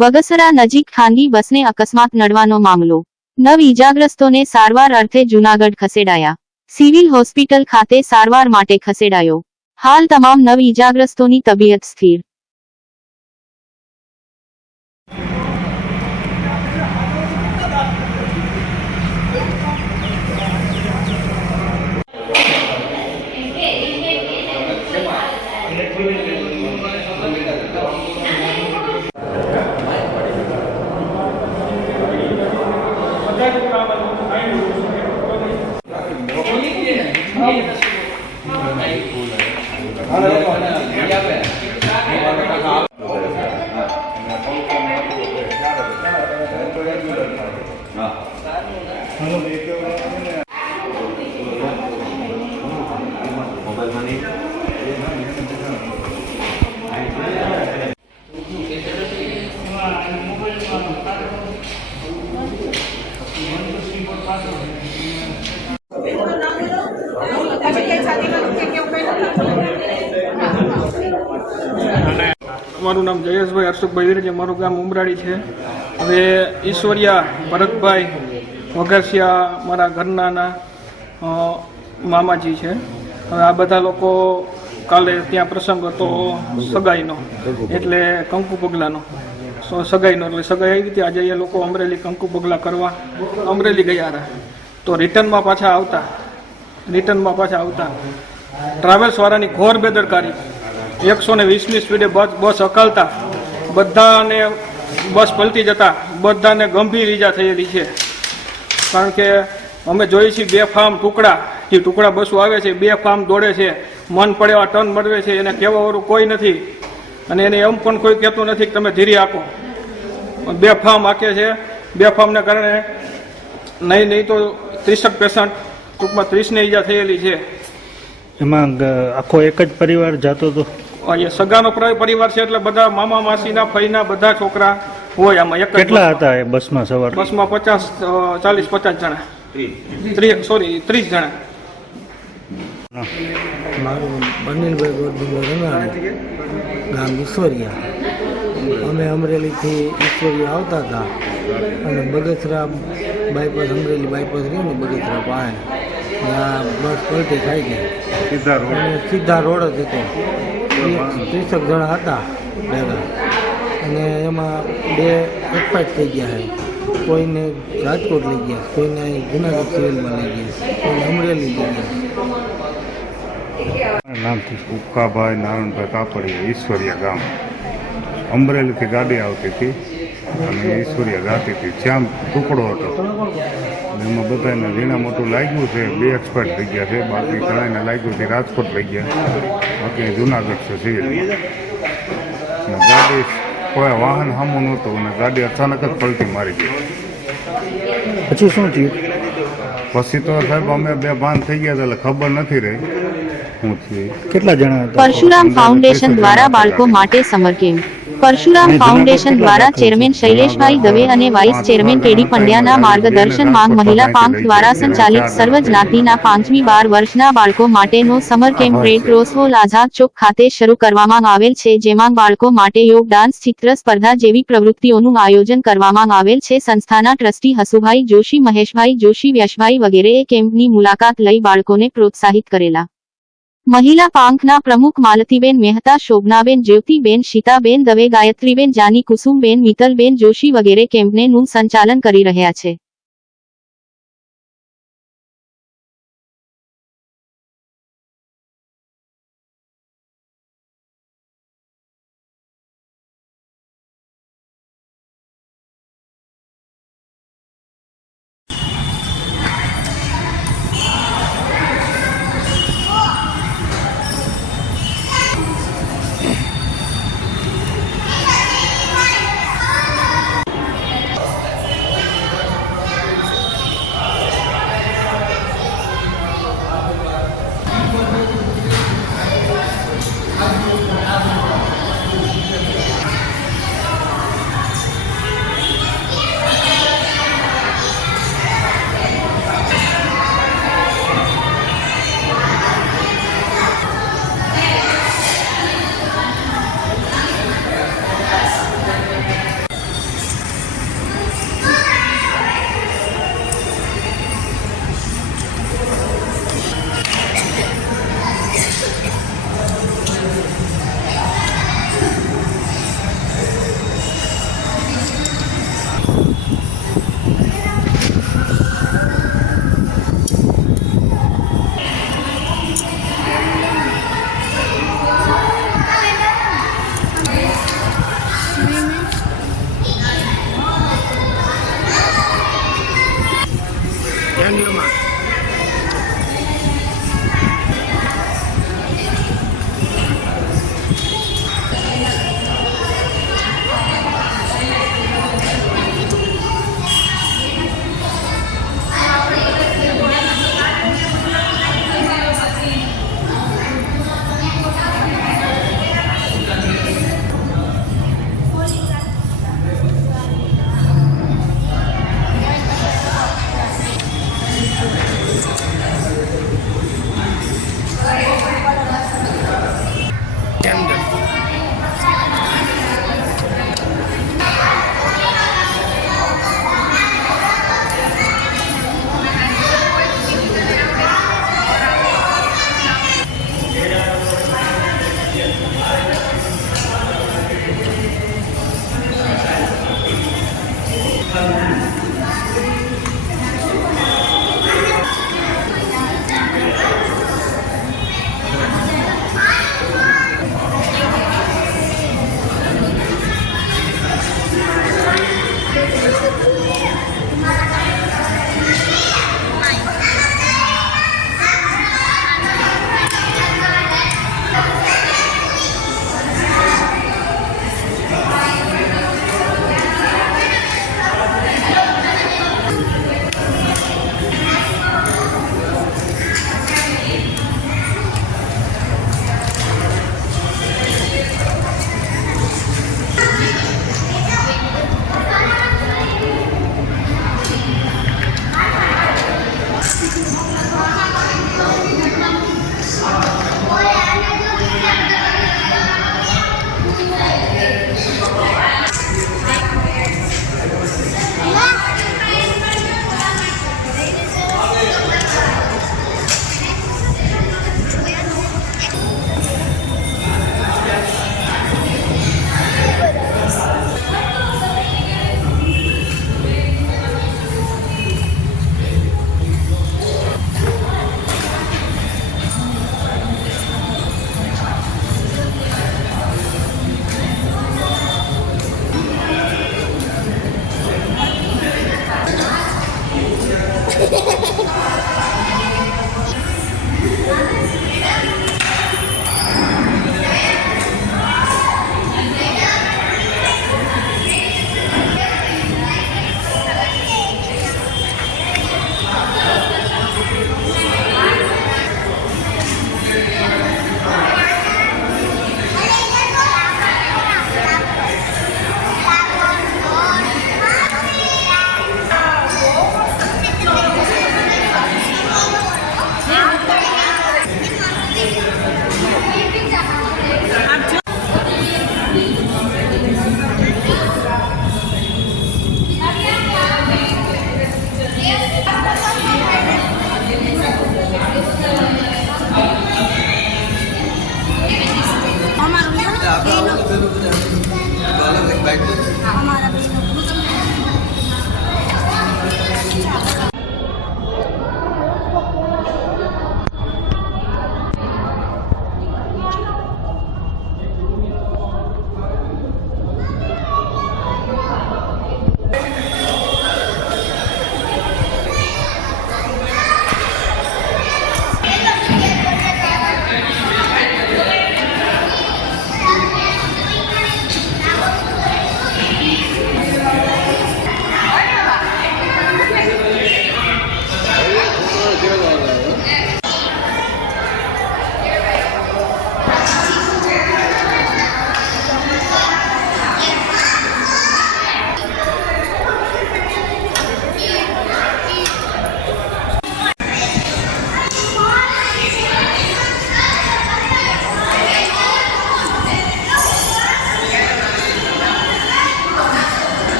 બગસરા નજીક ખાનગી બસને અકસ્માત નડવાનો મામલો। 9 ઈજાગ્રસ્તોને સારવાર અર્થે જૂનાગઢ ખસેડાયા। સિવિલ હોસ્પિટલ ખાતે સારવાર માટે ખસેડાયો। હાલ તમામ 9 ઈજાગ્રસ્તોની તબિયત સ્થિર। મારું નામ જયેશભાઈ હર્ષુભાઈ વીરજી, મારું ગામ ઉમરાળી છે। હવે ઈશ્વરિયા ભરતભાઈ વઘાસિયા મારા ઘરના મામાજી છે। હવે આ બધા લોકો કાલે ત્યાં પ્રસંગ હતો સગાઈનો, એટલે કંકુ પગલાનો સગાઈનો, એટલે સગાઈ આવી હતી। આજે એ લોકો અમરેલી કંકુ પગલા કરવા અમરેલી ગયા હતા। તો રિટર્નમાં પાછા આવતા ટ્રાવેલ્સવાળાની ઘોર બેદરકારી, 120ની સ્પીડે બસ હકાલતા બધાને બસ પલટી જતા બધાને ગંભીર ઈજા થયેલી છે। કારણ કે અમે જોઈએ છીએ બેફામ ટુકડા બસો આવે છે, બેફામ દોડે છે, મન પડે એવા ટર્ન મળવે છે, એને કહેવાવાળું કોઈ નથી અને એને એમ પણ કોઈ કહેતું નથી કે તમે ધીરી આપો। બેફામ આકે છે। બેફામને કારણે નહીં તો 30 પેશન્ટ, ટૂંકમાં 30ને ઈજા થયેલી છે। એમાં આખો એક જ પરિવાર જતો હતો? અહીંયા સગાનો પરિવાર છે, એટલે બધા મામા માસીના ફઈના બધા છોકરા હોય આમાં। એક કેટલા હતા એ બસમાં સવાર? બસમાં 40-50 જણા, 30 જણા। મારું અનિલભાઈ ગોરધનભાઈ રંગાણી, ગામ ઈશ્વરિયા। અમે અમરેલીથી ઈશ્વરિયા આવતા હતા અને બગસરા બાયપાસ, અમરેલી બાયપાસ રહ્યું ને બગસરા પાસે, ત્યાં બસ પલટી ખાઈ ગઈ। સીધા રોડ જ હતો। 30 જણા હતા ભેગા અને એમાં 2 એક્સપાયર થઈ ગયા છે। કોઈને રાજકોટ લઈ ગયા, કોઈને જૂનાગઢ સિવિલમાં લઈ ગયા, કોઈને અમરેલી લઈ ગયા। નામથી ઉક્કાભાઈ નારાયણભાઈ કાપડિયા, ઈશ્વરિયા ગામ। અમરેલીથી ગાડી આવતી હતી અને ઈશ્વરિયા ગાતી હતી, જ્યાં ટુકડો હતો એમાં બધાને ઝીણા મોટું લાગ્યું છે। 2 એક્સપાયર થઈ ગયા છે, બાકી ઘણાને લાગ્યું છે રાજકોટ લઈ ગયા, બાકી જૂનાગઢ છે સિવિલમાં। ગાડી કોઈ વાહન સામું નહોતું અને ગાડી અચાનક જ પલટી મારી ગઈ। પછી શું થયું? પછી તો સાહેબ અમે બેભાન થઈ ગયા હતા, એટલે ખબર નથી રહી શું થયું। કેટલા જણા હતા? પરશુરામ ફાઉન્ડેશન દ્વારા બાળકો માટે સમર કેમ્પ। પરશુરામ ફાઉન્ડેશન દ્વારા ચેરમેન શૈલેષભાઈ દવે અને વાઇસ ચેરમેન કેડી પંડ્યાના માર્ગદર્શન માંગ મહિલા પાંખ દ્વારા સંચાલિત સર્વ જ્ઞાતિના 5મી 12 વર્ષના બાળકો માટેનો summer camp red cross hall Azad Chowk ખાતે શરૂ કરવામાં આવેલ છે, જેમાં બાળકો માટે યોગ, ડાન્સ, ચિત્ર સ્પર્ધા જેવી પ્રવૃત્તિઓનું આયોજન કરવામાં આવેલ છે। સંસ્થાના ટ્રસ્ટી હસુભાઈ જોશી, મહેશભાઈ જોશી, યશભાઈ વગેરેએ કેમ્પની મુલાકાત લઈ બાળકોને પ્રોત્સાહિત કરેલા। મહિલા પાંખના પ્રમુખ માલતીબેન મહેતા, શોભનાબેન, જ્યોતિબેન, સીતાબેન દવે, ગાયત્રીબેન જાની, કુસુમબેન, મિત્તલબેન જોશી વગેરે કેમ્પને નું સંચાલન કરી રહ્યા છે।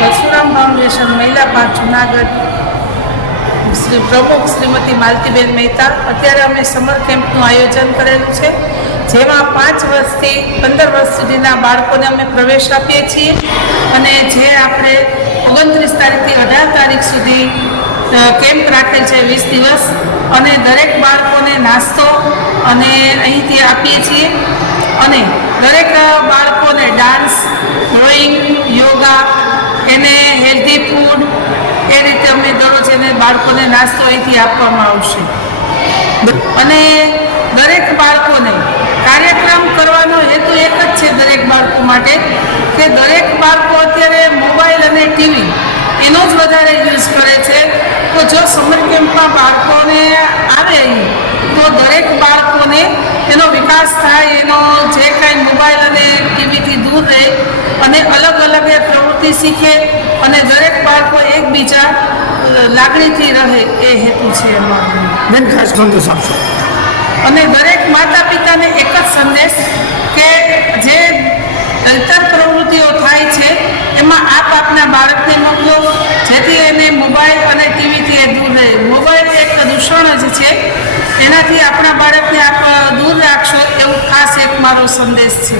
પરશુરામ ફાઉન્ડેશન મહિલા પાંચ જુનાગઢ શ્રી પ્રમુખ શ્રીમતી માલતીબેન મહેતા અત્યારે અમે સમર કેમ્પનું આયોજન કરેલું છે, જેમાં 5 વર્ષથી 15 વર્ષ સુધીના બાળકોને અમે પ્રવેશ આપીએ છીએ અને જે આપણે 29 તારીખથી 18 તારીખ સુધી કેમ્પ રાખેલ છે 20 દિવસ, અને દરેક બાળકોને નાસ્તો અને અહીંથી આપીએ છીએ અને દરેક બાળકોને ડાન્સ, ડ્રોઈંગ, યોગા, એને હેલ્ધી ફૂડ એ રીતે અમે દરરોજ એને બાળકોને નાસ્તો અહીંથી આપવામાં આવશે. અને દરેક બાળકોને કાર્યક્રમ કરવાનો હેતુ એક જ છે દરેક બાળકો માટે કે દરેક બાળકો અત્યારે મોબાઈલ અને ટીવી એનો જ વધારે યુઝ કરે છે. તો જો સમર કેમ્પમાં બાળકોને આવે અહીં તો દરેક બાળકોને એનો વિકાસ થાય, એનો જે કાંઈ મોબાઈલ અને ટીવીથી દૂર રહે અને અલગ અલગ એ પ્રવૃત્તિ શીખે અને દરેક બાળકો એકબીજા લાગણીથી રહે એ હેતુ છે અમારો. ખાસ સંદેશ આપશો. અને દરેક માતા પિતાને એક જ સંદેશ કે જે ઇતર પ્રવૃત્તિઓ થાય છે એમાં આપ આપના બાળકને મોકલો જેથી એને મોબાઈલ અને ટીવીથી એ દૂર રહે. મોબાઈલ એક દૂષણ જ છે, એનાથી આપણા બાળકને આપ દૂર રાખશો એવું ખાસ એક મારો સંદેશ છે.